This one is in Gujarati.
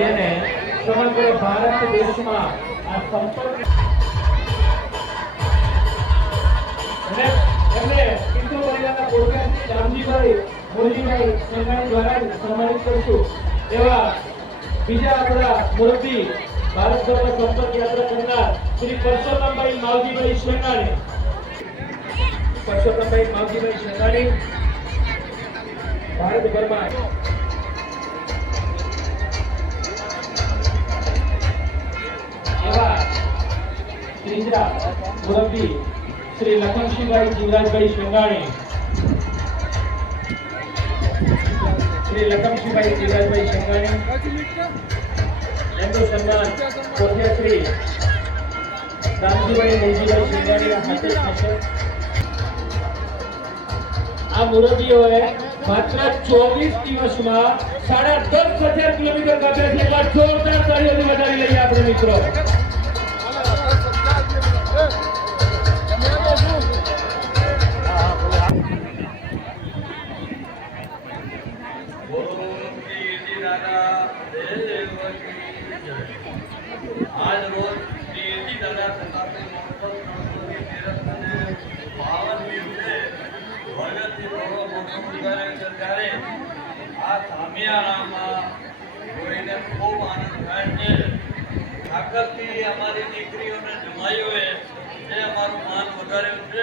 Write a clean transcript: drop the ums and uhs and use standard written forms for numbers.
જેને સમગ્ર ભારત દેશમાં આ સંપર્ક અને એમને હિન્દુ પરિવારના પ્રોગ્રામથી રામજીભાઈ મોરજીભાઈ સંઘાણી દ્વારા સન્માનિત કરશું એવા બીજા આપણા મુરબ્બી ભારતભરમાં સંપર્ક યાત્રા કરનાર શ્રી પરસોત્તમભાઈ માવજીભાઈ સંઘાણી ભારતભરમાં એવા ત્રીજા મુરબ્બી શ્રી લખનસિંહભાઈ જીવરાજભાઈ સંઘાણી એમનું સન્માન કોઠિયા શ્રી રામજીભાઈ મોરજીભાઈ સંઘાણી હાથે થશે। આ મુરબ્બીઓએ માત્ર 24 દિવસમાં 10,500 કિલોમીટર કાપ્યા છે। એટલા જોરદાર તાળીઓથી વધાવી લઈએ આપણે મિત્રો। आज रोज श्री दादा संतापे मोहब्बत नौकरी मेरठ ने 52 દિવસે ભગતથી થોડો મોટો ઉગારે ત્યારે આ સામિયાણામાં જોઈને ખૂબ આનંદ થાય છે। તાકાતથી અમારી દીકરીઓને જમાઈઓએ જે અમારું માન વધાર્યું છે।